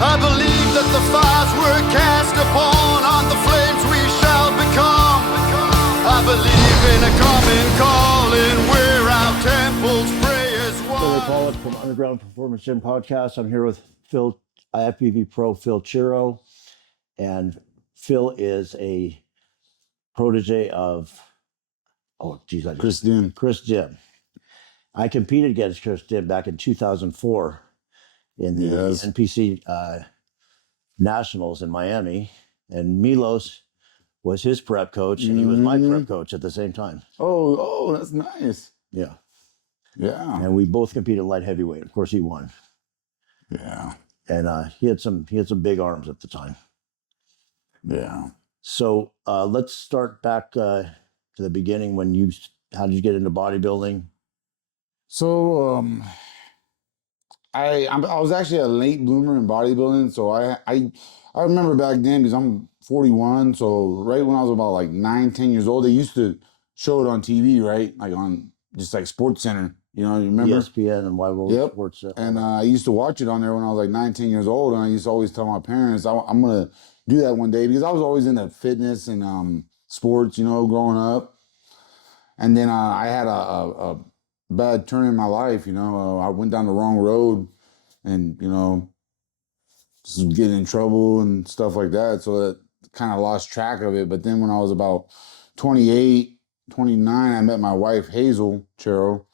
I believe that the fires we're cast upon on the flames we shall become. I believe in a common calling where our temples pray as one. Larry Pollock from Underground Performance Gym Podcast. I'm here with IFBB Pro Phillip Chiero, and Phil is a protege of Chris Dim. I competed against Chris Dim back in 2004 in the NPC Nationals in Miami, and Milos was his prep coach, and he was my prep coach at the same time. Oh, that's nice. Yeah. Yeah. And we both competed light heavyweight. Of course, he won. Yeah. And he had some big arms at the time. Yeah. So let's start back to the beginning. How did you get into bodybuilding? So I was actually a late bloomer in bodybuilding. So I remember back then, because I'm 41. So right when I was about like 9-10 years old, they used to show it on TV, right? Like on just like Sports Center. You remember? ESPN and Wide World Sports. And I used to watch it on there when I was like 9-10 years old. And I used to always tell my parents, I'm going to do that one day, because I was always into fitness and sports, growing up. And then I had a bad turn in my life, I went down the wrong road and, just getting in trouble and stuff like that. So that kind of lost track of it. But then when I was about 28, 29, I met my wife, Hazel Chiro.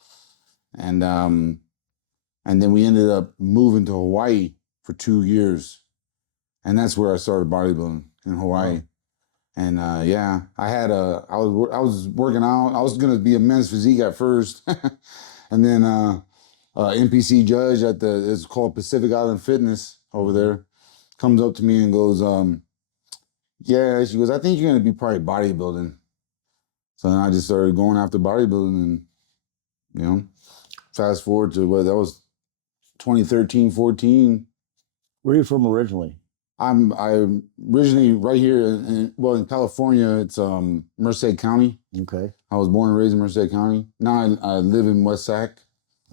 And then we ended up moving to Hawaii for 2 years. And that's where I started bodybuilding, in Hawaii. And I was working out. I was gonna be a men's physique at first, and then NPC judge it's called Pacific Island Fitness over there, comes up to me and goes, she goes, I think you're gonna be probably bodybuilding. So then I just started going after bodybuilding, and fast forward to that was 2013, 14. Where are you from originally? I'm originally right here in California. It's Merced County. Okay. I was born and raised in Merced County. Now I live in West Sac.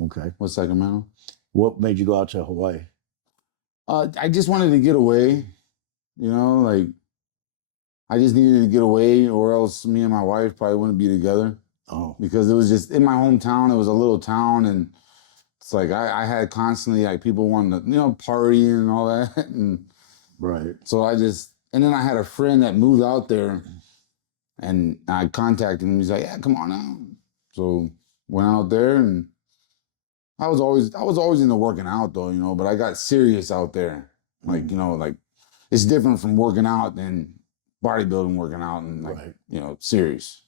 Okay. West Sacramento. What made you go out to Hawaii? I just wanted to get away. I just needed to get away, or else me and my wife probably wouldn't be together. Oh. Because it was just in my hometown. It was a little town, and it's like I had constantly like people wanting to party and all that, and. Right. So and then I had a friend that moved out there, and I contacted him. He's like, yeah, come on out. So went out there, and I was always into working out though, but I got serious out there. Like, like it's different from working out than bodybuilding working out and serious.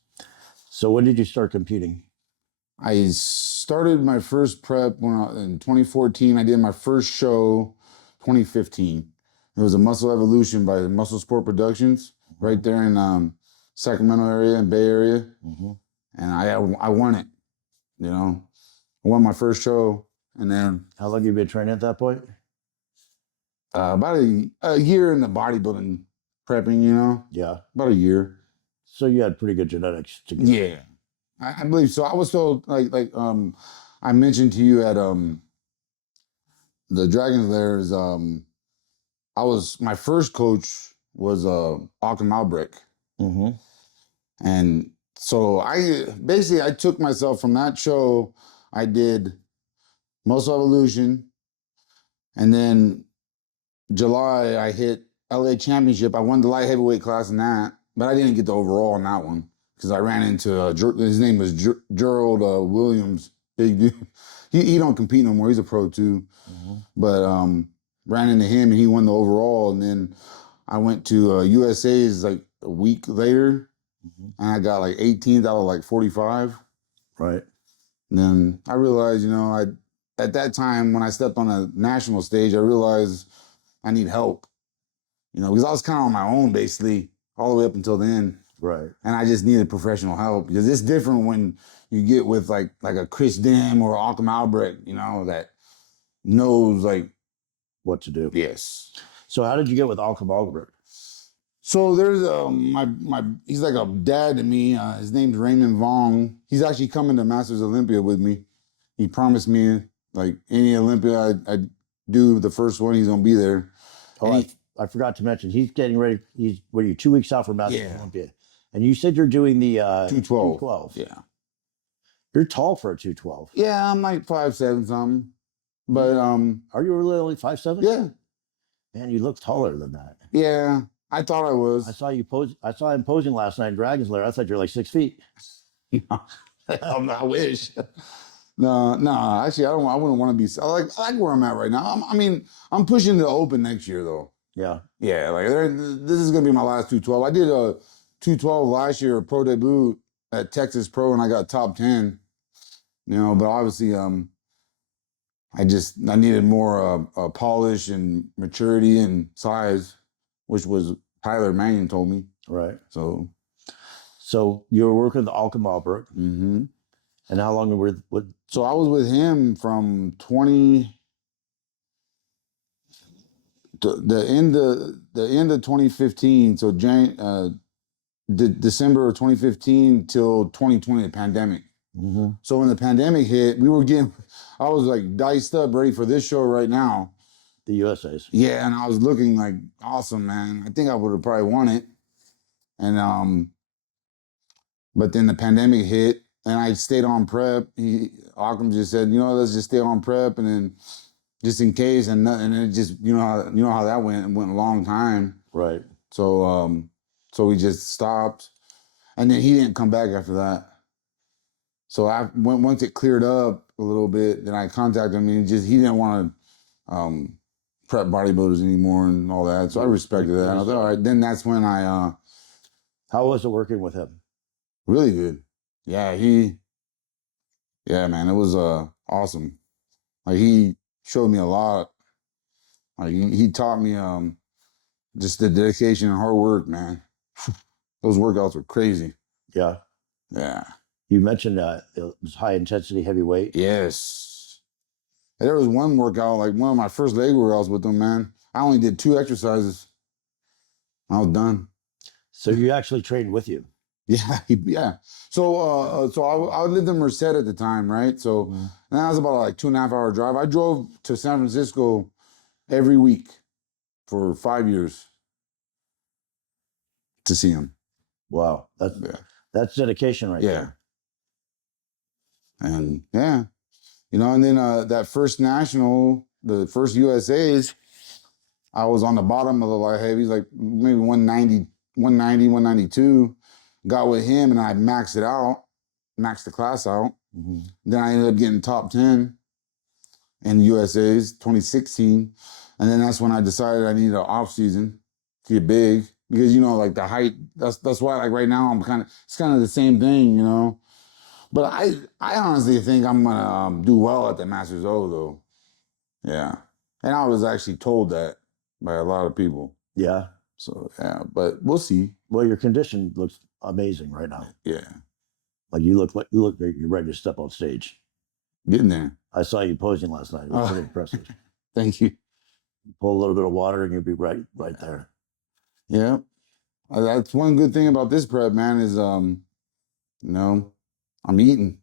So when did you start competing? I started my first prep in 2014. I did my first show 2015. It was a Muscle Evolution by Muscle Sport Productions right there in Sacramento area and Bay Area. Mm-hmm. And I won it, I won my first show. And then... How long have you been training at that point? About a year in the bodybuilding prepping, Yeah. About a year. So you had pretty good genetics to get. Yeah. I believe so. I was still like I mentioned to you at the Dragon's Lairs, my first coach was Alam Malre. Mm-hmm. And so I took myself from that show. I did Muscle Evolution, and then July I hit LA Championship. I won the light heavyweight class in that, but I didn't get the overall in that one because I ran into his name was Gerald Williams, big dude. He don't compete no more. He's a pro too, but ran into him and he won the overall. And then I went to USA's like a week later, and I got like 18th out of like 45. Right. And then I realized, at that time when I stepped on a national stage, I realized I need help, because I was kind of on my own basically all the way up until then. Right. And I just needed professional help because it's different when you get with like a Chris Dim or Alam Malre, that knows like what to do. Yes. So how did you get with Alam Malre? So there's he's like a dad to me. His name's Raymond Vong. He's actually coming to Masters Olympia with me. He promised me like any Olympia I do the first one, he's gonna be there. Oh, And I forgot to mention, he's getting ready. What are you, 2 weeks out from Masters Yeah. Olympia? And you said you're doing the 212. 212. Yeah. You're tall for a 212. Yeah, I'm like 5'7" something. But Are you really only 5'7"? yeah. Man, you look taller than that. Yeah. I thought I was. I saw you pose. I saw him posing last night in Dragon's Lair. I thought you're like 6 feet. I wish. No, actually, I wouldn't want to be. I like where I'm at right now. I'm pushing to open next year though. Yeah. Yeah, like this is gonna be my last 212. I did a 212 last year, a pro debut at Texas Pro, and I got top 10. But obviously, I needed more polish and maturity and size, which was Tyler Mannion told me. Right. So you were working with Alam Malre, mm-hmm. and how long were with? So I was with him from the end of 2015. So December of 2015 till 2020, the pandemic. Mm-hmm. So when the pandemic hit, I was like diced up, ready for this show right now. The USA's. Yeah, and I was looking like awesome, man. I think I would have probably won it. And but then the pandemic hit, and I stayed on prep. Occam just said, let's just stay on prep, and then just in case, and it just how that went. It went a long time. Right. So we just stopped, and then he didn't come back after that. So once it cleared up a little bit, then I contacted him, and he didn't want to prep bodybuilders anymore and all that. So I respected that. I was all right. Then that's when I How was it working with him? really good. Yeah, man, it was awesome. Like he showed me a lot. Like he taught me just the dedication and hard work, man. Those workouts were crazy. Yeah. Yeah. You mentioned it was high intensity, heavy weight. Yes. And there was one workout, like one of my first leg workouts with them, man. I only did 2 exercises. I was done. So you actually trained with you? Yeah, yeah. So I lived in Merced at the time, right? So and that was about like 2.5 hour drive. I drove to San Francisco every week for 5 years to see him. Wow, that's dedication right there. And yeah, and then that first national, the first USA's, I was on the bottom of the light heavies, like maybe 190, 192. Got with him and I maxed the class out. Mm-hmm. Then I ended up getting top 10 in USA's 2016. And then that's when I decided I needed an off season to get big. Because, like the height, that's why like right now it's kind of the same thing, But I honestly think I'm going to do well at the Masters O though. Yeah. And I was actually told that by a lot of people. Yeah. So, yeah, but we'll see. Well, your condition looks amazing right now. Yeah. Like you look like you're ready to step on stage. Getting there. I saw you posing last night. It was pretty impressive. Thank you. Pull a little bit of water and you'll be right there. Yeah. That's one good thing about this prep, man, is I'm eating.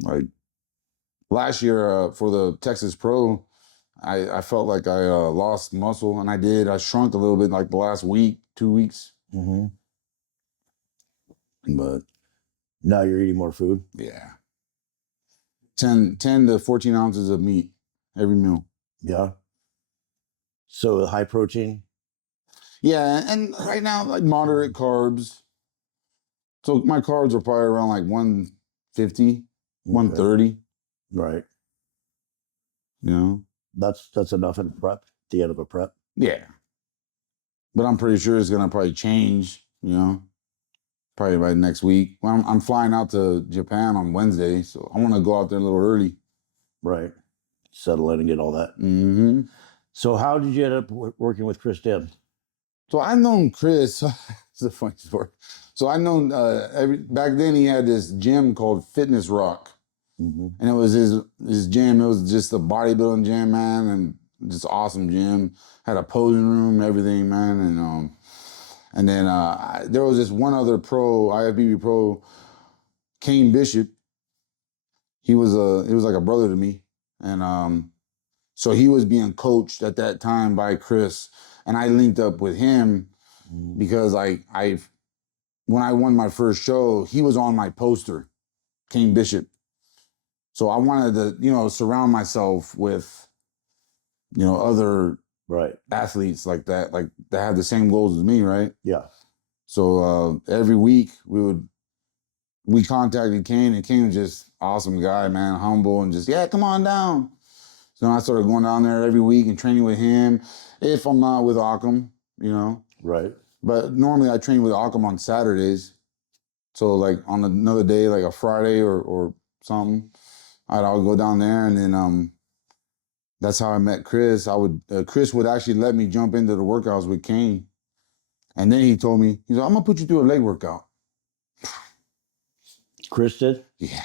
Like last year for the Texas Pro, I felt like I lost muscle, and I did. I shrunk a little bit like the last week, 2 weeks. Mm-hmm. But now you're eating more food? Yeah. 10 to 14 ounces of meat every meal. Yeah. So high protein? Yeah, and right now, like moderate carbs. So my carbs are probably around like 150, 130. Right. That's enough in prep, the end of a prep. Yeah. But I'm pretty sure it's gonna probably change, probably by next week. Well, I'm flying out to Japan on Wednesday, so I want to go out there a little early. Right. Settle in and get all that. Mm-hmm. So how did you end up working with Chris Dim? So I've known Chris. It's a funny story. So I've known back then he had this gym called Fitness Rock. Mm-hmm. And it was his gym. It was just a bodybuilding gym, man, and just awesome gym. Had a posing room, everything, man. And then there was this one other pro, IFBB Pro, Kane Bishop. He was like a brother to me, and So he was being coached at that time by Chris, and I linked up with him because when I won my first show, he was on my poster, King Bishop. So I wanted to, surround myself with, other Right. athletes like that have the same goals as me, right? Yeah. So every week we contacted Kane, and Kane was just awesome guy, man, humble, and just, yeah, come on down. So I started going down there every week and training with him, if I'm not with Occam, Right. But normally I train with Occam on Saturdays. So like on another day, like a Friday or something, I'll go down there, and then that's how I met Chris. Chris would actually let me jump into the workouts with Kane. And then he told me, he's like, I'm gonna put you through a leg workout. Chris did? Yeah.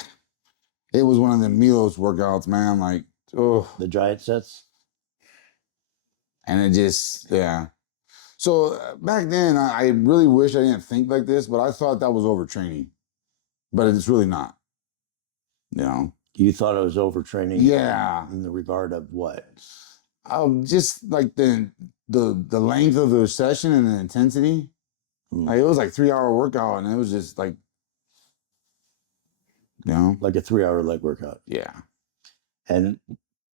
It was one of the Milos workouts, man. Like, oh. The giant sets? And it just, yeah. So back then, I really wish I didn't think like this, but I thought that was overtraining. But it's really not. You thought it was overtraining? Yeah. In the regard of what? Just like the length of the session and the intensity. Like, it was like 3-hour workout, and it was just like, Like a 3-hour leg workout. Yeah. And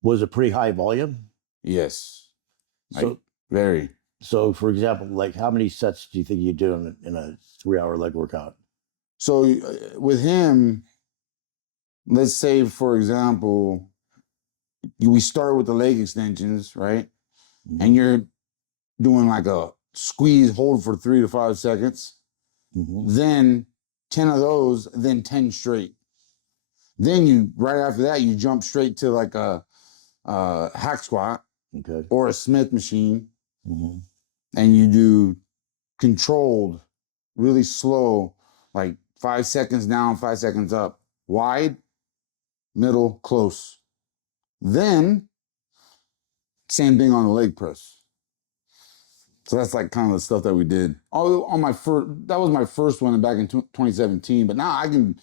was it pretty high volume? Yes. So very. So, for example, like how many sets do you think you do in a 3-hour leg workout? So with him, let's say, for example, we start with the leg extensions, right? Mm-hmm. And you're doing like a squeeze hold for 3 to 5 seconds. Mm-hmm. Then 10 of those, then 10 straight. Then right after that, you jump straight to like a hack squat, okay, or a Smith machine. Mm-hmm. And you do controlled, really slow, like 5 seconds down, 5 seconds up, wide, middle, close. Then same thing on the leg press. So that's like kind of the stuff that we did. That was my first one back in 2017, but now I can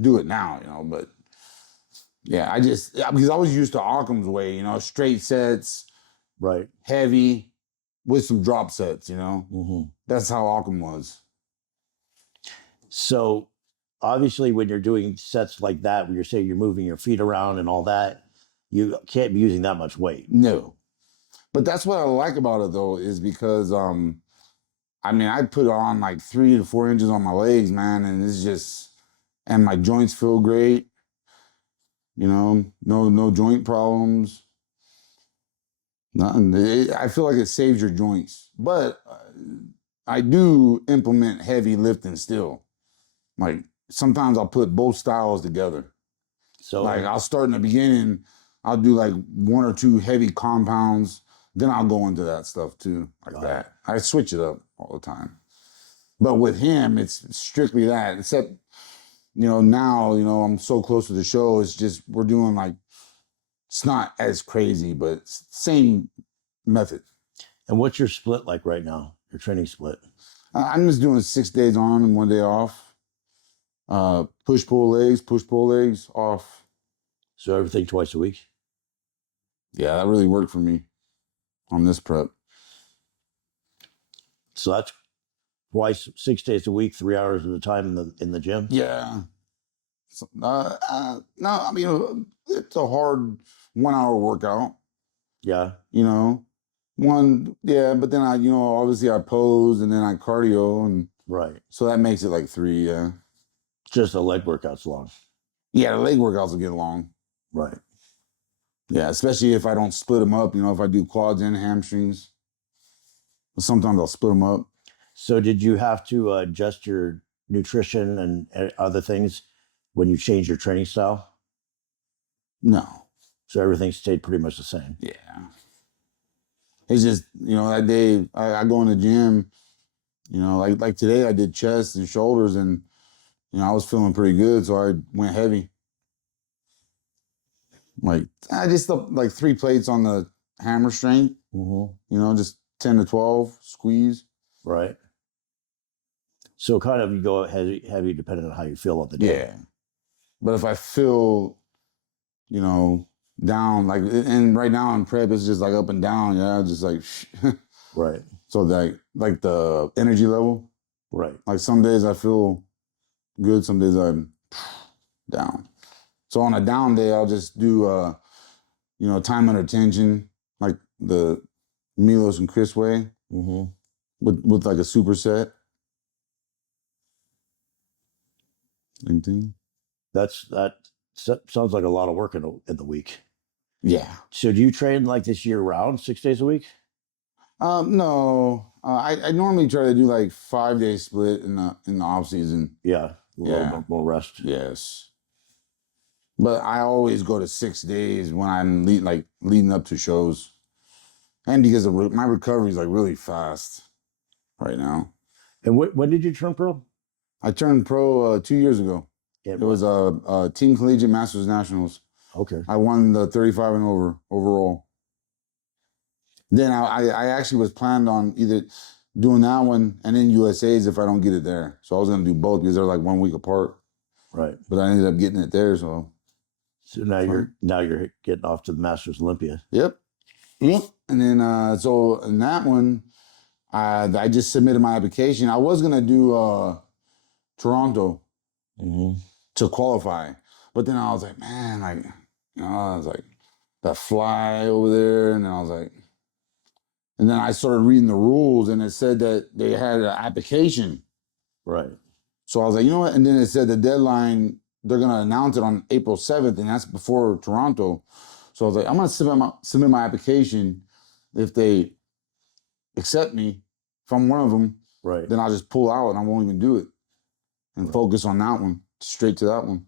do it now, but yeah, because I was used to Occam's way, straight sets, right, heavy, with some drop sets, Mm-hmm. That's how Occam was. So obviously when you're doing sets like that, where you're saying you're moving your feet around and all that, you can't be using that much weight. No. But that's what I like about it, though, is because, I put on like 3 to 4 inches on my legs, man, and and my joints feel great, no joint problems, nothing. I feel like it saves your joints, but I do implement heavy lifting still. Like sometimes I'll put both styles together. So like I'll start in the beginning, I'll do like 1 or 2 heavy compounds. Then I'll go into that stuff too, like that. I switch it up all the time. But with him, it's strictly that. Except, now, I'm so close to the show. It's just, we're doing like, it's not as crazy, but same method. And what's your split like right now? Your training split? I'm just doing 6 days on and 1 day off. Push, pull legs, off. So everything twice a week? Yeah, that really worked for me on this prep. So that's twice, 6 days a week, 3 hours at a time in the gym? Yeah. No, it's a hard 1 hour workout. Yeah. But then obviously I pose and then I cardio, and right. So that makes it like 3, yeah. Just the leg workouts long. Yeah, the leg workouts will get long. Right. Yeah, especially if I don't split them up, if I do quads and hamstrings. Sometimes I'll split them up. So did you have to adjust your nutrition and other things when you changed your training style? No. So everything stayed pretty much the same? Yeah. It's just, that day I go in the gym, like today I did chest and shoulders, and, I was feeling pretty good, so I went heavy. Like, I just like 3 plates on the hammer strength, just 10 to 12, squeeze. Right. So kind of you go heavy depending on how you feel on the day. Yeah. But if I feel, down. Like, and right now in prep, it's just like up and down. Yeah, just like, Right. so like the energy level. Right. Like some days I feel good, some days I'm down. So on a down day, I'll just do, time under tension, like the Milos and Chris way, Mm-hmm. with like a superset. Anything? That sounds like a lot of work in the week. Yeah. So do you train like this year round, 6 days a week? No. I normally try to do like 5-day split in the off season. Yeah. A little Yeah. bit more rest. Yes. But I always go to 6 days when I'm leading up to shows, and because my recovery is like really fast right now. And when did you turn pro? I turned pro 2 years ago. It was a Team Collegiate Masters Nationals. Okay. I won the 35 and over overall. Then I actually was planned on either doing that one and then USA's if I don't get it there. So I was going to do both because they're like 1 week apart. Right. But I ended up getting it there. So now you're getting off to the Masters Olympia. Yep. And then so in that one, I just submitted my application. I was going to do Toronto to qualify. But then I was like, man, I was like, that fly over there. And then I was like, and then I started reading the rules and it said that they had an application. Right. So I was like, you know what? And then it said the deadline, they're going to announce it on April 7th, and that's before Toronto. So I was like, I'm going to submit my application. If they accept me, if I'm one of them, right, then I'll just pull out and I won't even do it and focus on that one, straight to that one.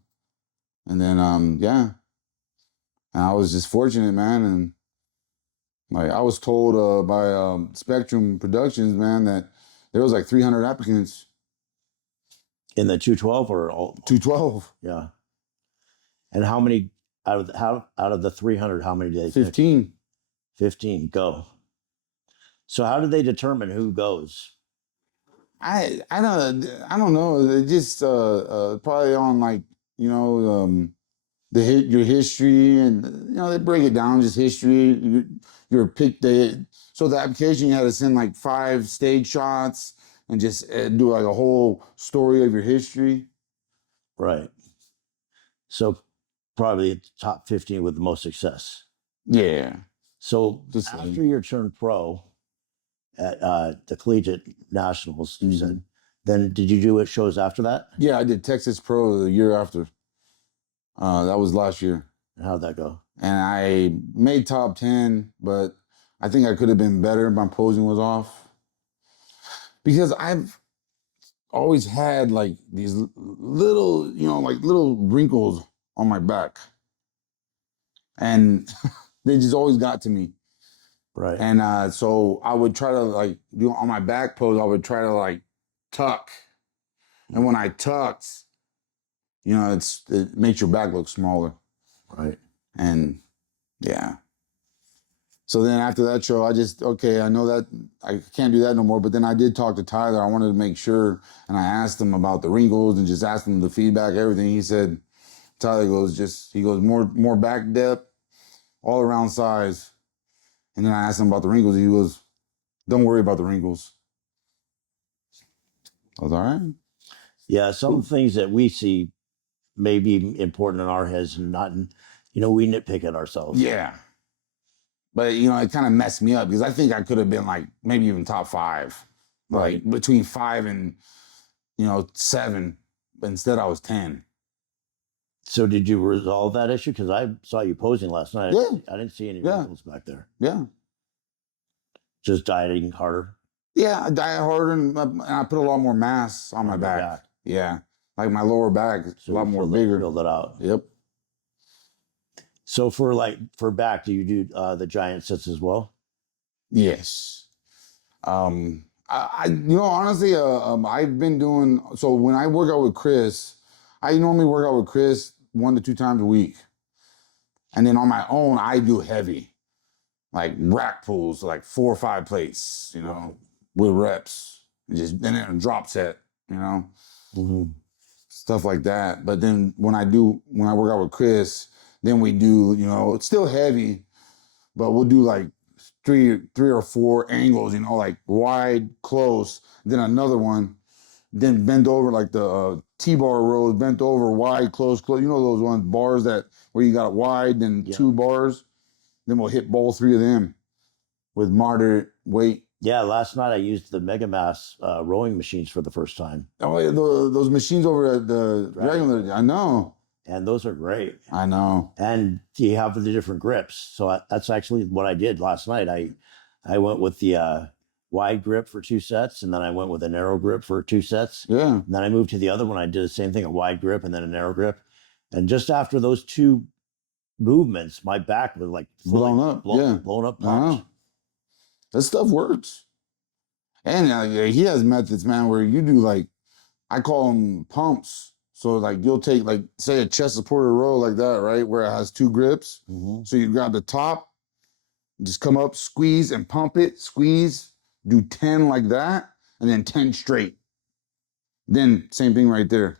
And then, and I was just fortunate, man. And like I was told by Spectrum Productions, man, that there was like 300 applicants. In the 212 or all? 212. Yeah. And how many out of the 300? How many did they 15. Pick? 15 go. So how do they determine who goes? I don't know. They just probably on like your history, and they break it down, just history. Your pick day. So the application, you had to send like 5 stage shots and just do like a whole story of your history. Right. So probably the top 15 with the most success. Yeah. So just after you turned pro at the Collegiate Nationals, you said, then did you do shows after that? Yeah, I did Texas Pro the year after. That was last year. And how'd that go? And I made top 10, but I think I could have been better. My posing was off. Because I've always had like these little, little wrinkles on my back. And they just always got to me. Right. And so I would try to like do on my back pose, I would try to like tuck. And when I tucked, it makes your back look smaller. Right. And yeah. So then after that show, I know that I can't do that no more. But then I did talk to Tyler. I wanted to make sure. And I asked him about the wrinkles and just asked him the feedback, everything. He said, Tyler goes, more back depth, all around size. And then I asked him about the wrinkles. He goes, don't worry about the wrinkles. I was all right. Yeah, some things that we see may be important in our heads and not in, we nitpick at ourselves. Yeah. But, it kind of messed me up because I think I could have been like maybe even top 5. Right. Like between 5 and, 7. But instead I was 10. So did you resolve that issue? Because I saw you posing last night. Yeah. I didn't see any wrinkles back there. Yeah. Just dieting harder? Yeah, I diet harder and I put a lot more mass on my back. Yeah. Like my lower back is a lot more bigger. Filled it out. Yep. So for back, do you do the giant sits as well? Yes. Honestly, I've been doing, so when I work out with Chris, I normally work out with Chris 1 to 2 times a week. And then on my own, I do heavy, like rack pulls, like 4 or 5 plates, with reps, and then a drop set, stuff like that. But then when I work out with Chris, Then we do, it's still heavy, but we'll do like three or four angles, like wide, close, then another one, then bent over like the T-bar rows, bent over, wide, close, close. You know those ones, bars that where you got it wide, then Yeah. 2 bars. Then we'll hit all 3 of them with moderate weight. Yeah, last night I used the Megamass rowing machines for the first time. Oh, yeah, those machines over at the regular, I know. And those are great. I know. And you have the different grips. So that's actually what I did last night. I went with the wide grip for 2 sets, and then I went with a narrow grip for 2 sets. Yeah. And then I moved to the other one. I did the same thing, a wide grip and then a narrow grip. And just after those 2 movements, my back was like Blown up. blown up. Popped. That stuff works. And he has methods, man, where you do like, I call them pumps. So like you'll take like, say a chest supported row like that, right? Where it has 2 grips. Mm-hmm. So you grab the top, just come up, squeeze and pump it, squeeze, do 10 like that, and then 10 straight. Then same thing right there.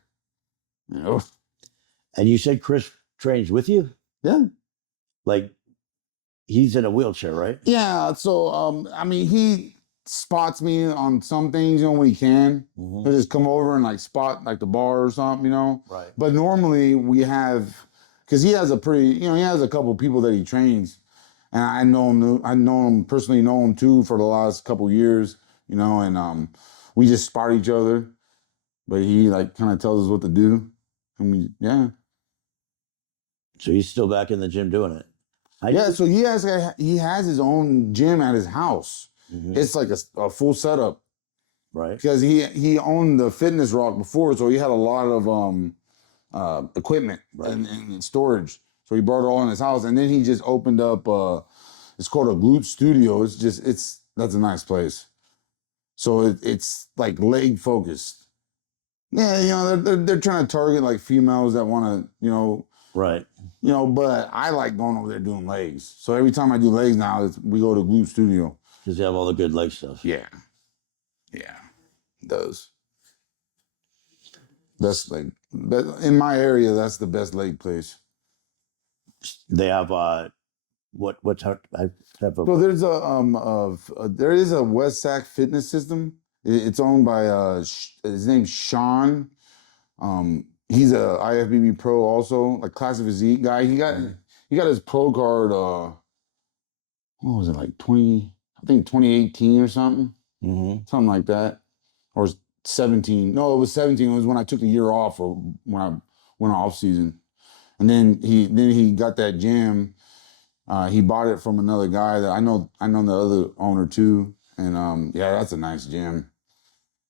And you said Chris trains with you? Yeah. Like he's in a wheelchair, right? Yeah. So, I mean, he spots me on some things, when he can. Mm-hmm. He'll just come over and like spot like the bar or something, Right. But normally we have, because he has a pretty, he has a couple people that he trains. And I know him personally, know him too for the last couple years, and we just spot each other. But he like kind of tells us what to do. Yeah. So he's still back in the gym doing it. So he has his own gym at his house. Mm-hmm. It's like a full setup. Right. Because he owned the Fitness Rock before, so he had a lot of equipment and storage. So he brought it all in his house, and then he just opened up. It's called a glute studio. That's a nice place. So it's like leg focused. Yeah, they're trying to target like females that want to, Right. But I like going over there doing legs. So every time I do legs now, we go to glute studio. Because they have all the good leg stuff. Yeah. Yeah, it does. That's like, in my area, that's the best leg place. They have what type of? So there's there is a West Sac fitness system. It's owned by his name's Sean. He's a IFBB Pro also, like classic physique guy. He got his pro card. What was it, like 2018 or something? Mm-hmm. Something like that, or 17. No, it was 17. It was when I took the year off, or when I went off season. And then he got that gym. He bought it from another guy that I know the other owner too. And that's a nice gym.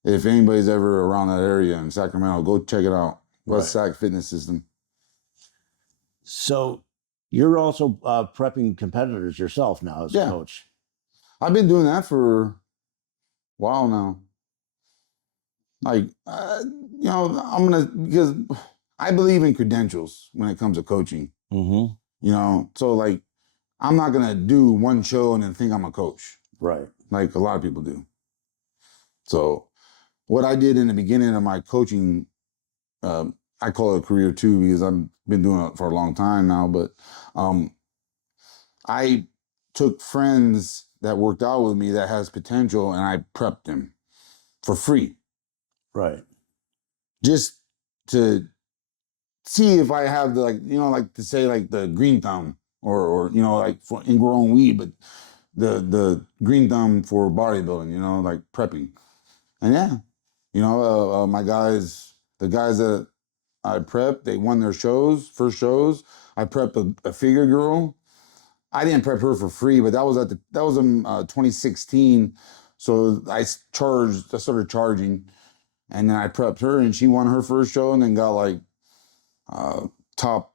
If anybody's ever around that area in Sacramento, go check it out. West Sac Fitness System. So you're also prepping competitors yourself now as a coach. I've been doing that for a while now. Like, because I believe in credentials when it comes to coaching. Mm-hmm. So like, I'm not going to do one show and then think I'm a coach. Right. Like a lot of people do. So what I did in the beginning of my coaching, I call it a career too, because I've been doing it for a long time now, but I took friends that worked out with me that has potential and I prepped them for free. Right. Just to see if I have the, like to say like the green thumb or like for ingrown weed, but the green thumb for bodybuilding, like prepping. And my guys, the guys that I prepped, they won their first shows. I prepped a figure girl. I didn't prep her for free, but that was in 2016. So I started charging, and then I prepped her, and she won her first show, and then got like top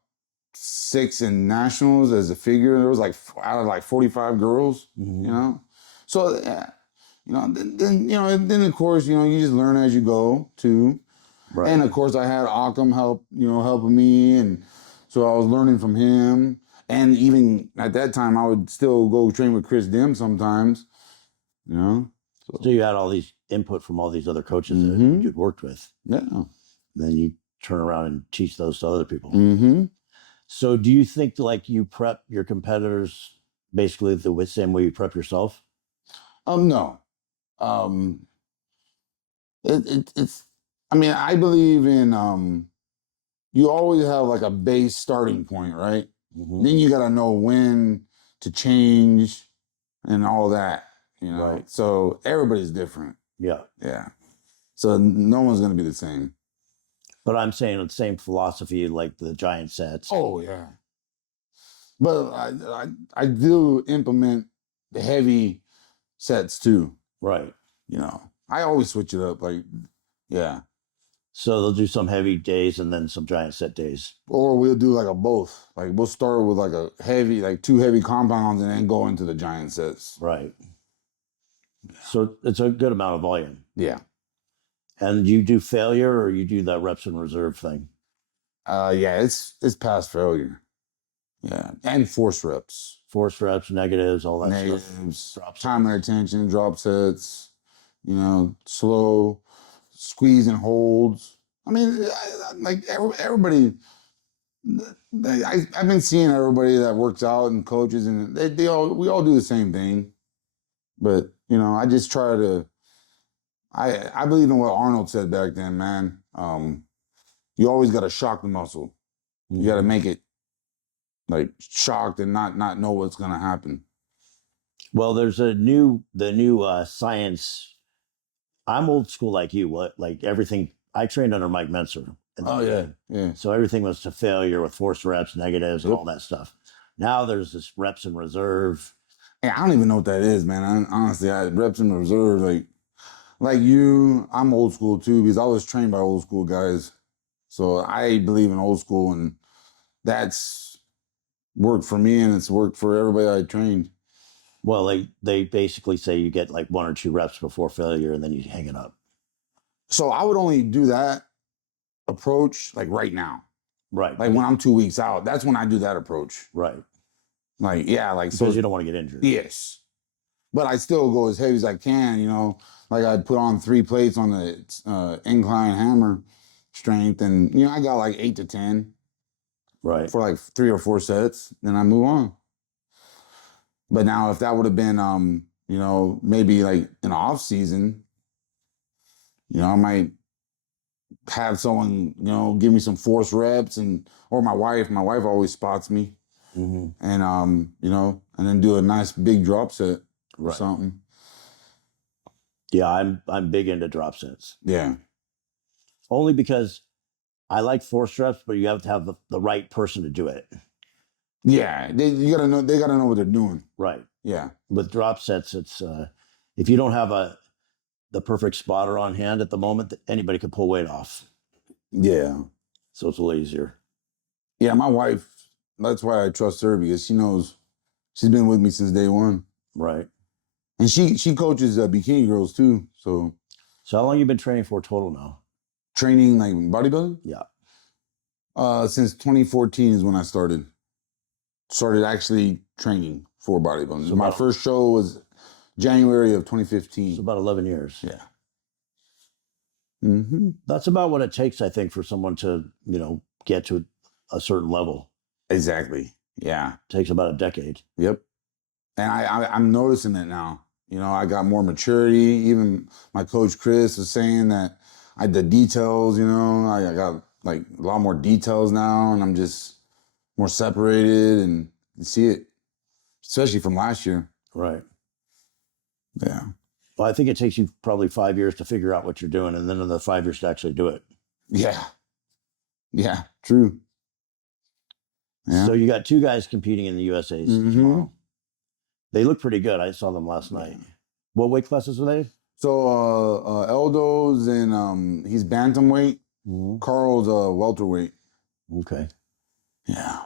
6 in nationals as a figure. There was like out of like 45 girls, Mm-hmm. So yeah, then of course you just learn as you go too. Right. And of course I had Occam helping me, and so I was learning from him. And even at that time, I would still go train with Chris Dim sometimes, So you had all these input from all these other coaches that you'd worked with. Yeah. Then you turn around and teach those to other people. Mm-hmm. So do you think like you prep your competitors basically the same way you prep yourself? No. It's I mean, I believe in you always have like a base starting point, right? Mhm. Then you got to know when to change and all that, you know. Right. So everybody's different. Yeah. Yeah. So no one's going to be the same. But I'm saying the same philosophy like the giant sets. Oh yeah. But I do implement the heavy sets too. Right. You know, I always switch it up. Like, yeah. So they'll do some heavy days and then some giant set days. Or we'll do like a both. Like we'll start with like a heavy, like 2 heavy compounds, and then go into the giant sets. Right. So it's a good amount of volume. Yeah. And you do failure or you do that reps in reserve thing? Yeah, it's past failure. Yeah. And force reps. Force reps, negatives, all that Negatives, stuff. time and attention, drop sets, you know, slow, squeeze and holds. I mean, like everybody, I've been seeing everybody that works out and coaches, and we all do the same thing. But, you know, I just try to, I believe in what Arnold said back then, man. You always got to shock the muscle. You got to make it like shocked and not know what's going to happen. Well, there's the new science. I'm old school like you. Like everything I trained under Mike Mentzer. Oh yeah, yeah. So everything was to failure with forced reps, negatives, and all that stuff. Now there's this reps in reserve. Yeah, I don't even know what that is, man. Honestly, I reps in reserve, like you. I'm old school too because I was trained by old school guys, so I believe in old school, and that's worked for me, and it's worked for everybody I trained. Well, they basically say you get like 1 or 2 reps before failure, and then you hang it up. So I would only do that approach like right now, Right. like when I'm 2 weeks out. That's when I do that approach. Right. Like yeah, like Because so you don't want to get injured. yes, but I still go as heavy as I can. You know, like I'd put on 3 plates on the incline hammer strength, and you know I got like 8 to 10 Right. for like 3 or 4 sets. Then I move on. But now, if that would have been, you know, maybe like an off season, you know, I might have someone, you know, give me some force reps, and or my wife. My wife always spots me, and you know, and then do a nice big drop set or something. Yeah, I'm big into drop sets. Yeah. Only because I like force reps, but you have to have the right person to do it. Yeah, you gotta know. They gotta know what they're doing. Right. Yeah. With drop sets, it's if you don't have the perfect spotter on hand at the moment, anybody can pull weight off. Yeah. So it's a little easier. Yeah, my wife. That's why I trust her, because she knows. She's been with me since day one. Right. And she coaches bikini girls too. So how long you been training for total now? training like bodybuilding? Yeah. Since 2014 is when I started. Started actually training for bodybuilding. So my first show was January of 2015. So about 11 years. Yeah. That's about what it takes, I think, for someone to, you know, get to a certain level. Exactly. Yeah. It takes about a decade. Yep. And I'm noticing it now. You know, I got more maturity. Even my coach Chris was saying that the details, you know, I got like a lot more details now, and I'm just more separated, and you see it, especially from last year. Right. Yeah. Well, I think it takes you probably 5 years to figure out what you're doing, and then another 5 years to actually do it. Yeah. Yeah. True. Yeah. So you got 2 guys competing in the USA's tomorrow. They look pretty good. I saw them last night. What weight classes are they? So Eldo's and he's bantamweight. Carl's welterweight. Okay. Yeah.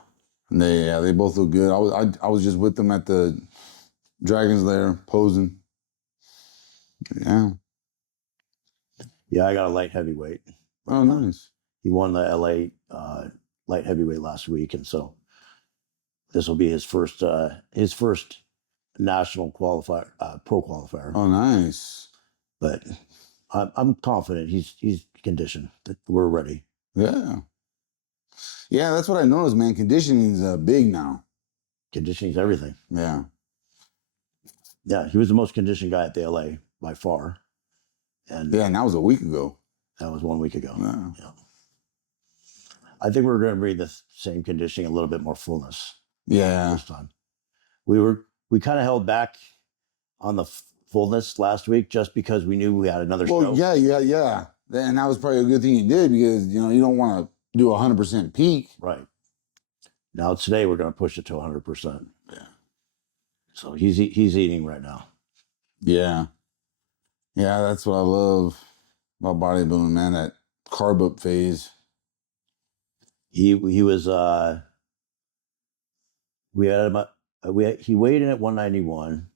And they both look good. I was just with them at the Dragon's Lair posing. Yeah. Yeah, I got a light heavyweight. Oh, nice. He won the LA light heavyweight last week, and so this will be his first national qualifier, pro qualifier. Oh, nice. But I'm confident he's conditioned. That we're ready. Yeah. Yeah, that's what I noticed, man. Conditioning's big now. Conditioning's everything. Yeah. Yeah, he was the most conditioned guy at the LA by far. And Yeah, and that was a week ago. that was 1 week ago. Yeah. Yeah. I think we're going to bring the same conditioning, a little bit more fullness Yeah. this time. We kind of held back on the fullness last week just because we knew we had another show. Well, yeah. And that was probably a good thing you did because, you know, you don't want to do 100% peak. Right. Now today we're going to push it to 100%. Yeah. So he's eating right now. Yeah. Yeah, that's what I love about bodybuilding, man, that carb up phase. He was he weighed in at 191,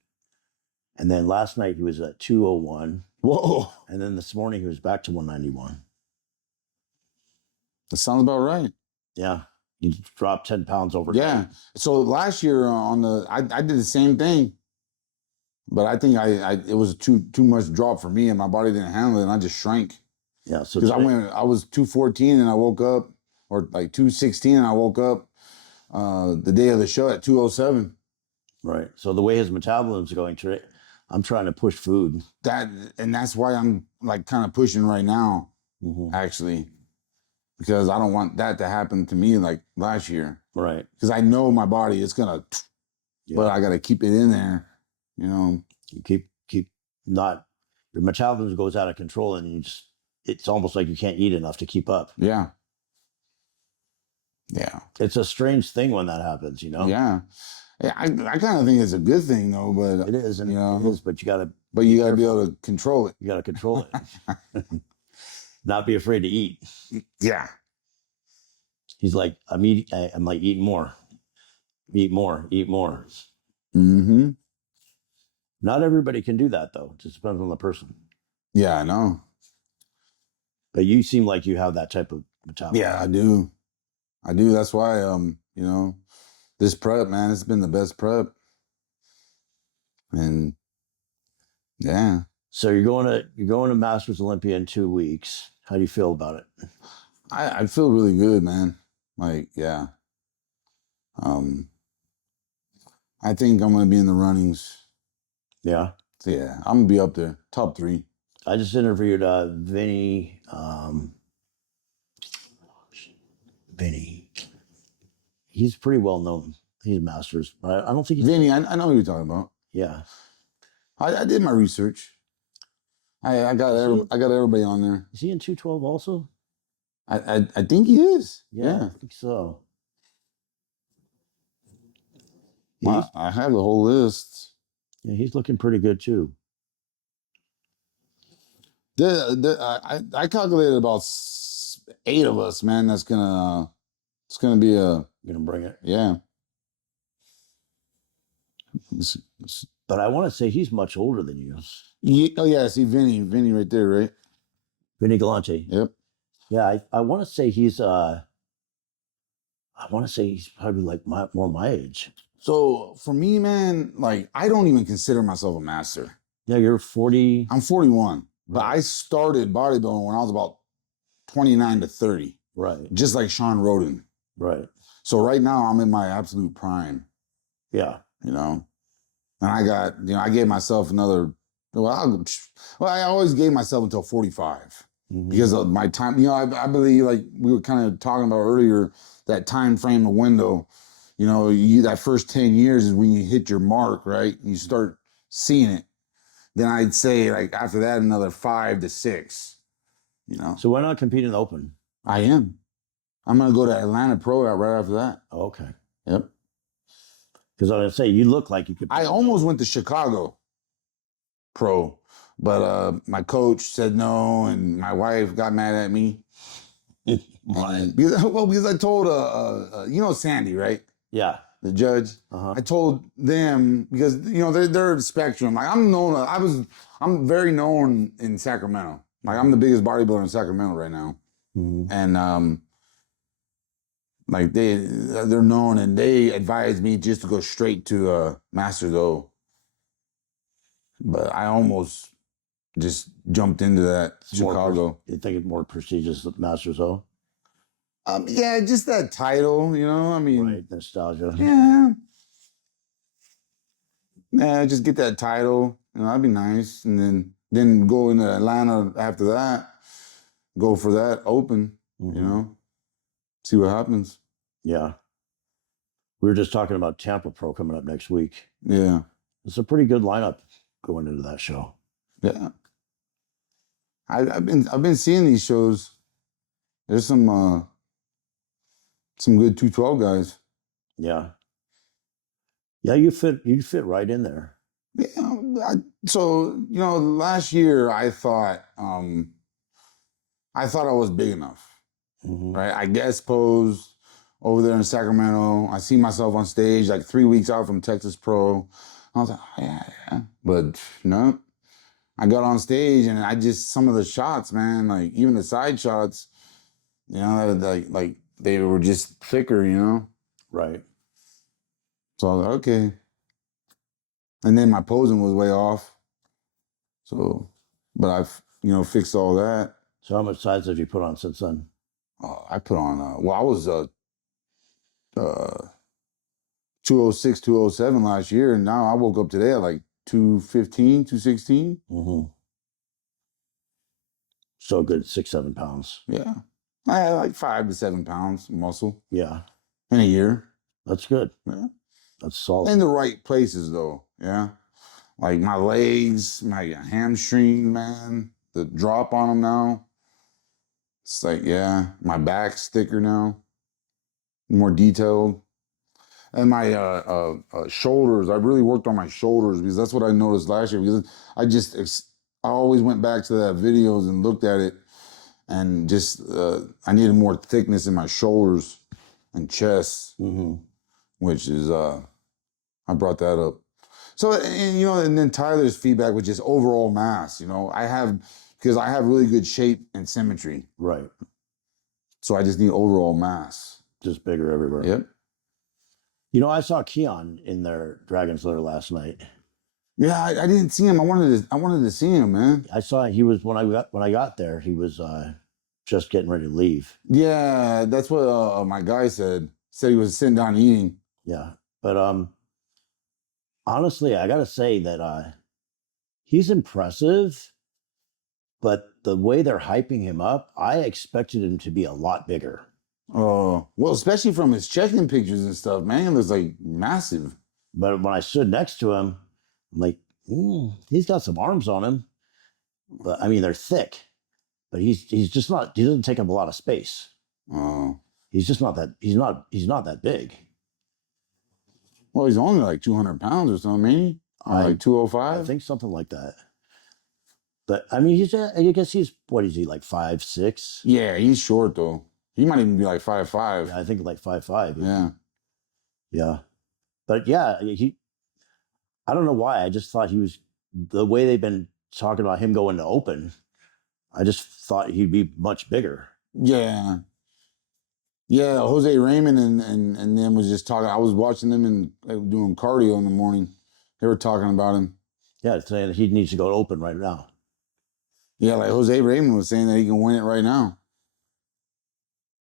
and then last night he was at 201. Whoa. And then this morning he was back to 191. That sounds about right. Yeah. He dropped 10 pounds over. Yeah. So last year I did the same thing, but I think it was too much drop for me and my body didn't handle it and I just shrank. Yeah. So because I was 214 and I woke up, or like 216 and I woke up the day of the show at 207. Right. So the way his metabolism's going today, I'm trying to push food. That's why I'm like kind of pushing right now, actually, because I don't want that to happen to me like last year. Right. Because I know my body is gonna, but I got to keep it in there, you know. You keep not, your metabolism goes out of control and it's almost like you can't eat enough to keep up. Yeah. Yeah. It's a strange thing when that happens, you know? Yeah. I kind of think it's a good thing though, but it is, and you know, it is, but you got to be able to control it. You got to control it. Not be afraid to eat. Yeah. He's like, I'm like, eat more. Eat more. Mm-hmm. Not everybody can do that though. It just depends on the person. Yeah, I know. But you seem like you have that type of metabolism. Yeah, I do. That's why, you know, this prep, man, it's been the best prep. And yeah. So you're going to Masters Olympia in 2 weeks. How do you feel about it? I feel really good, man. Like, yeah. I think I'm going to be in the runnings. Yeah. So yeah, I'm going to be up there, top 3. I just interviewed Vinny. Vinny. He's pretty well known. He's Masters. I don't think he's... Vinny, I know who you're talking about. Yeah. I did my research. I got everybody on there. Is he in 212 also? I think he is. Yeah. I think so. Well, I have the whole list. Yeah, he's looking pretty good too. I calculated about 8 of us, man. It's gonna be Gonna bring it. Yeah. But I want to say he's much older than you. Oh yeah, see Vinny right there, right? Vinny Galante. Yep. Yeah, I want to say he's probably like more my age. So for me, man, like I don't even consider myself a master. Yeah, you're 40. I'm 41, right. But Right. I started bodybuilding when I was about 29 to 30. Right. Just like Sean Roden. Right. So right now I'm in my absolute prime. Yeah. You know, and I gave myself another. Well, I always gave myself until 45 because of my time. You know, I believe, like we were kind of talking about earlier, that time frame of window. You know, that first 10 years is when you hit your mark, right? You start seeing it. Then I'd say, like after that, another 5 to 6. You know. So why not compete in the Open? I am. I'm gonna go to Atlanta Pro right after that. Oh, okay. Yep. Because I was gonna say you look like you could. I almost went to Chicago Pro, but my coach said no, and my wife got mad at me. Because I told you know Sandy, right? Yeah. The judge. I told them because you know they're spectrum. Like I'm very known in Sacramento. Like I'm the biggest bodybuilder in Sacramento right now, and like they're known, and they advised me just to go straight to Masters O. But I almost just jumped into that Chicago. You think it's more prestigious than Masters O? Yeah, just that title, you know. I mean, Right, nostalgia. yeah, just get that title. You know, that'd be nice, and then go into Atlanta after that. Go for that open. You know, see what happens. Yeah. We were just talking about Tampa Pro coming up next week. Yeah, It's a pretty good lineup going into that show. yeah. I've been seeing these shows. There's some good 212 guys. Yeah. Yeah, you fit right in there. Yeah. So last year I thought I was big enough. Right? I guest posed over there in Sacramento. I see myself on stage like 3 weeks out from Texas Pro. I was like, oh, yeah. But no, I got on stage and some of the shots, man, like even the side shots, like they were just thicker, Right. So I was like, okay. And then my posing was way off. So, but I've, fixed all that. So how much size have you put on since then? I put on, I was 206, 207 last year, and now I woke up today at like 215, 216. So good, 6-7 pounds. Yeah. I had like 5 to 7 pounds muscle. Yeah. In a year. That's good. Yeah. That's solid. In the right places though. Yeah. Like my legs, my hamstring, man, the drop on them now. It's like, yeah, my back's thicker now, more detailed. And my shoulders, I really worked on my shoulders because that's what I noticed last year. Because I always went back to that videos and looked at it, and just I needed more thickness in my shoulders and chest, which is I brought that up. So and then Tyler's feedback was just overall mass. Because I have really good shape and symmetry. Right. So I just need overall mass. Just bigger everywhere. Yep. I saw Keon in their Dragon's Lair last night. Yeah, I didn't see him. I wanted to see him, man. I saw he was when I got there. He was just getting ready to leave. Yeah, that's what my guy said. Said he was sitting down eating. Yeah, but honestly, I gotta say that he's impressive. But the way they're hyping him up, I expected him to be a lot bigger. Oh, well, especially from his check-in pictures and stuff, man, it was like massive. But when I stood next to him, I'm like, he's got some arms on him. But I mean, they're thick. But he's just not. He doesn't take up a lot of space. Oh, He's just not that. He's not that big. Well, he's only like 200 pounds or something, maybe. Like 205. I think something like that. But I mean, I guess what is he, like 5'6"? Yeah, he's short though. He might even be like 5'5". Yeah, I think like 5'5". Yeah. Yeah. But yeah, I don't know why. I just thought he was, the way they've been talking about him going to open, I just thought he'd be much bigger. Yeah. Yeah, Jose Raymond and them was just talking. I was watching them and doing cardio in the morning. They were talking about him. Yeah, saying that he needs to go to open right now. Yeah, like Jose Raymond was saying that he can win it right now.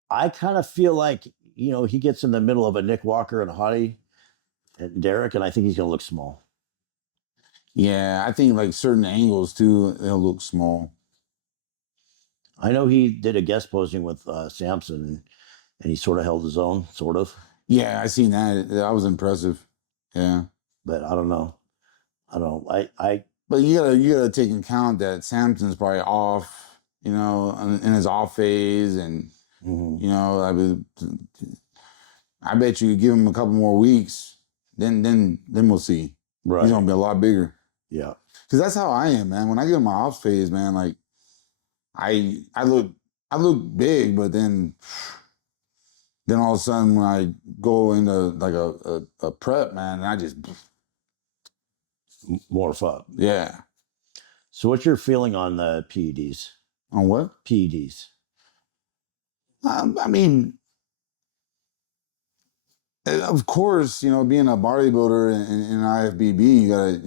I kind of feel like, he gets in the middle of a Nick Walker and a Hottie and Derek, and I think he's going to look small. Yeah, I think like certain angles too, they'll look small. I know he did a guest posing with Samson, and he sort of held his own, sort of. Yeah, I seen that. That was impressive. Yeah. But I don't know. But you gotta take into account that Samson's probably off, in his off phase, and I bet you give him a couple more weeks, then we'll see. Right. He's gonna be a lot bigger. Yeah. Because that's how I am, man. When I get in my off phase, man, like I look big, but then all of a sudden when I go into like a prep, man, and I just Morph up. Yeah. So what's your feeling on the PEDs? On what? PEDs. I mean, of course, being a bodybuilder in IFBB, you gotta,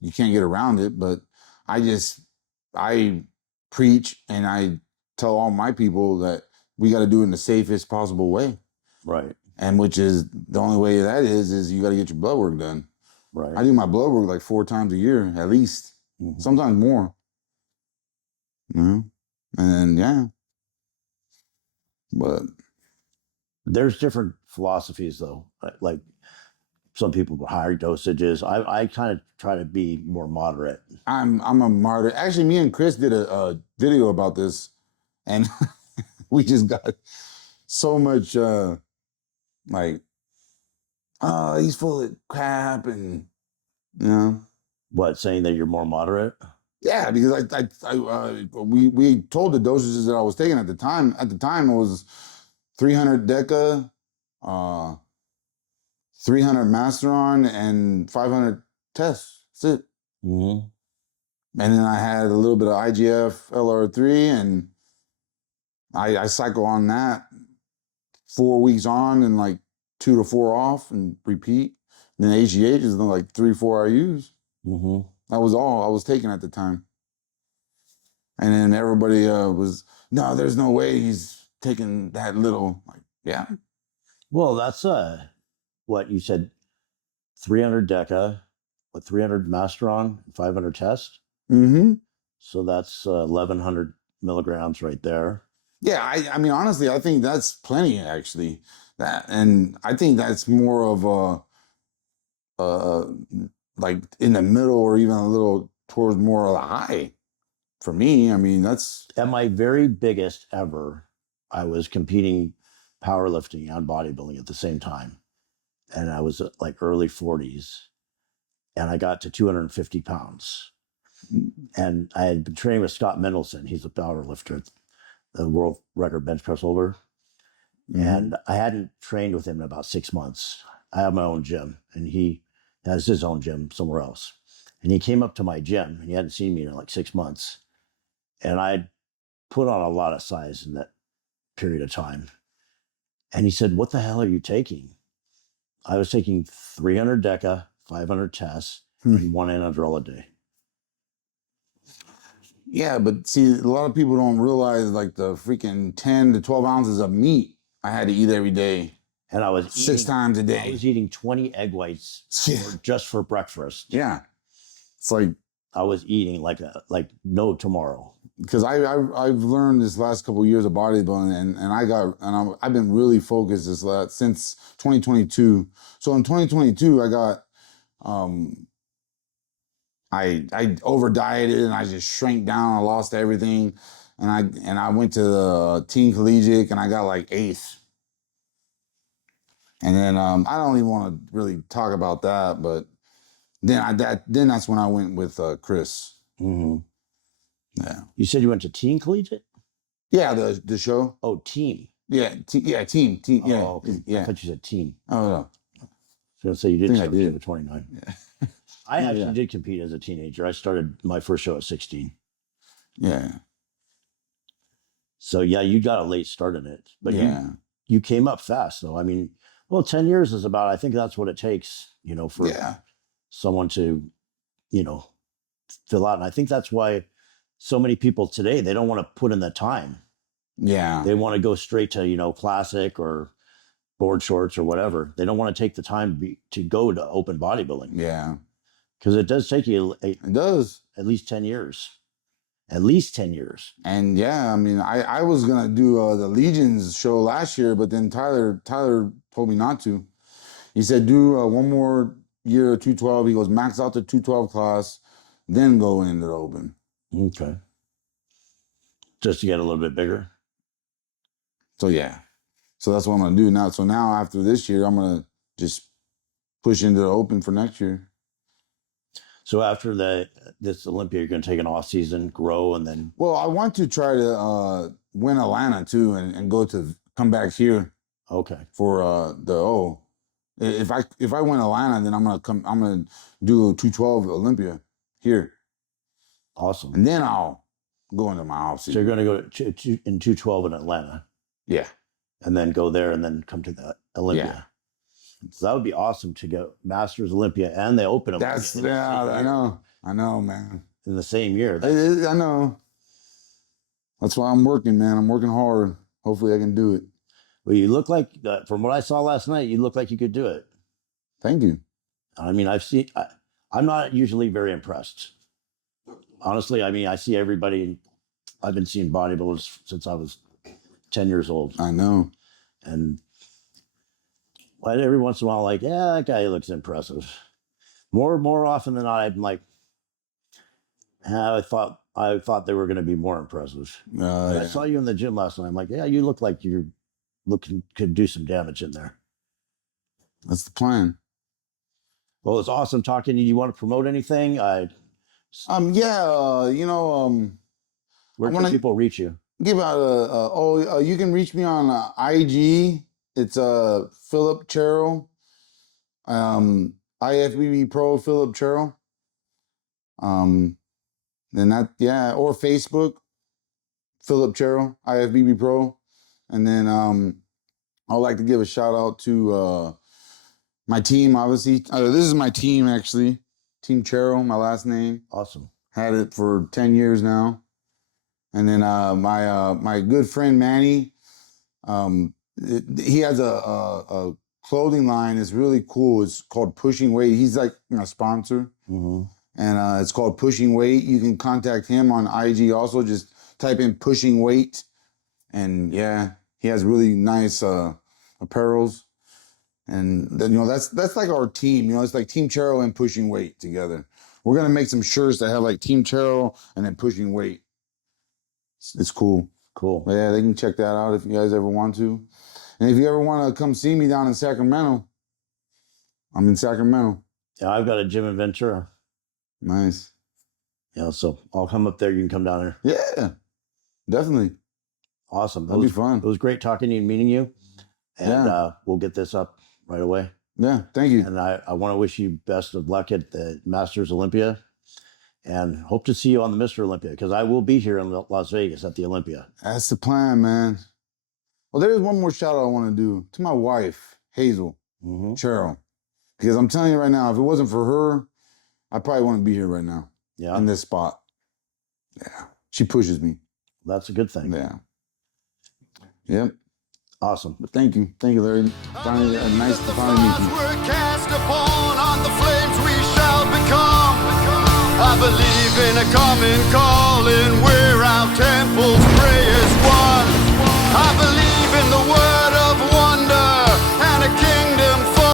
you can't get around it. But I preach and I tell all my people that we got to do it in the safest possible way. Right. And which is the only way that is you got to get your blood work done. Right. I do my blood work like 4 times a year, at least, sometimes more. You know? And yeah. But there's different philosophies though. Like some people go higher dosages. I kind of try to be more moderate. I'm a martyr. Actually, me and Chris did a video about this, and we just got so much like, oh, he's full of crap, and you know. What, saying that you're more moderate? Yeah, because we told the dosages that I was taking at the time. At the time, it was 300 Deca, 300 Masteron, and 500 tests. That's it. Mm-hmm. And then I had a little bit of IGF LR3, and I cycle on that 4 weeks on and like 2 to 4 off and repeat. And then HGH is like 3-4 IUs. Mm-hmm. That was all I was taking at the time. And then everybody was, no, there's no way he's taking that little. Like, yeah. Well, that's what you said, 300 Deca, 300 Masteron, 500 test. Mm-hmm. So that's 1,100 milligrams right there. Yeah, I mean, honestly, I think that's plenty, actually. And I think that's more of like in the middle or even a little towards more of the high. For me, I mean, that's... At my very biggest ever, I was competing powerlifting and bodybuilding at the same time. And I was like early 40s. And I got to 250 pounds. And I had been training with Scott Mendelson. He's a powerlifter, the world record bench press holder. And I hadn't trained with him in about 6 months. I have my own gym, and he has his own gym somewhere else. And he came up to my gym, and he hadn't seen me in like 6 months. And I put on a lot of size in that period of time. And he said, "What the hell are you taking?" I was taking 300 Deca, 500 tests, and 1 Anadrol a day. Yeah, but see, a lot of people don't realize like the freaking 10 to 12 ounces of meat I had to eat every day. And I was 6 times a day. I was eating 20 egg whites just for breakfast. Yeah. It's like... I was eating like no tomorrow. Because I've learned this last couple of years of bodybuilding, and I've been really focused since 2022. So in 2022, I got I over dieted and I just shrank down. I lost everything, and I went to the teen collegiate and I got like 8th. And then I don't even want to really talk about that, but then that's when I went with Chris. Mm-hmm. Yeah. You said you went to teen collegiate? Yeah, the show. Oh, team. Yeah, team. Yeah, oh, okay. Yeah. I thought you said teen. Oh no. So say you did. I did. At 29. Yeah. I actually did compete as a teenager. I started my first show at 16. Yeah. So yeah, you got a late start in it, but you came up fast though. I mean, well, 10 years is about, I think that's what it takes, for someone to, fill out. And I think that's why so many people today, they don't want to put in the time. Yeah. They want to go straight to, classic or board shorts or whatever. They don't want to take the time to go to open bodybuilding. Yeah. Because it does take you it does at least 10 years. At least 10 years. And yeah, I mean, I was going to do the Legions show last year, but then Tyler told me not to. He said, do one more year of 212. He goes, max out the 212 class, then go into the open. Okay. Just to get a little bit bigger. So yeah. So that's what I'm going to do now. So now after this year, I'm going to just push into the open for next year. So after this Olympia, you're going to take an off season, grow, and then... Well, I want to try to win Atlanta too, and come back here. Okay. For if I win Atlanta, then I'm gonna do a 212 Olympia here. Awesome. And then I'll go into my off season. So you're going to go in 212 in Atlanta. Yeah. And then go there and then come to the Olympia. Yeah. So that would be awesome to go Masters, Olympia, and the Open Olympia. I know, man. In the same year. I know. That's why I'm working, man. I'm working hard. Hopefully I can do it. Well, you look like, from what I saw last night, you look like you could do it. Thank you. I mean, I'm not usually very impressed. Honestly, I mean, I see everybody, I've been seeing bodybuilders since I was 10 years old. I know. And every once in a while, like, yeah, that guy looks impressive. More often than not, I'm like, I thought they were going to be more impressive. Yeah. I saw you in the gym last night. I'm like, yeah, you look like could do some damage in there. That's the plan. Well, it's awesome talking to you. You want to promote anything? Yeah, Where can people reach you? Give out you can reach me on IG. It's Phillip Chiero. IFBB Pro Phillip Chiero. Then or Facebook, Phillip Chiero, IFBB Pro. And then I'd like to give a shout out to my team, obviously. This is my team, actually. Team Chiro, my last name. Awesome. Had it for 10 years now. And then my good friend Manny, he has a clothing line. It's really cool. It's called Pushing Weight. He's like a sponsor. Mm-hmm. And it's called Pushing Weight. You can contact him on IG also. Just type in Pushing Weight. And yeah, he has really nice apparels. And then, that's like our team. It's like Team Chiro and Pushing Weight together. We're going to make some shirts that have like Team Chiro and then Pushing Weight. It's cool. Cool. But yeah, they can check that out if you guys ever want to. And if you ever want to come see me down in Sacramento, I'm in Sacramento. Yeah, I've got a gym in Ventura. Nice. Yeah, so I'll come up there. You can come down there. Yeah, definitely. Awesome. That'd be fun. It was great talking to you and meeting you. And we'll get this up right away. Yeah, thank you. And I want to wish you best of luck at the Masters Olympia. And hope to see you on the Mr. Olympia, because I will be here in Las Vegas at the Olympia. That's the plan, man. Well, there's one more shout out I want to do to my wife, Hazel, Cheryl. Because I'm telling you right now, if it wasn't for her, I probably wouldn't be here right now. Yeah. In this spot. Yeah. She pushes me. That's a good thing. Yeah. Yep. Awesome. But thank you. Thank you, Larry. Finally, nice to finally meet you. We're cast upon on the flames we shall become. I believe in a common calling where our temples pray as one. I believe in the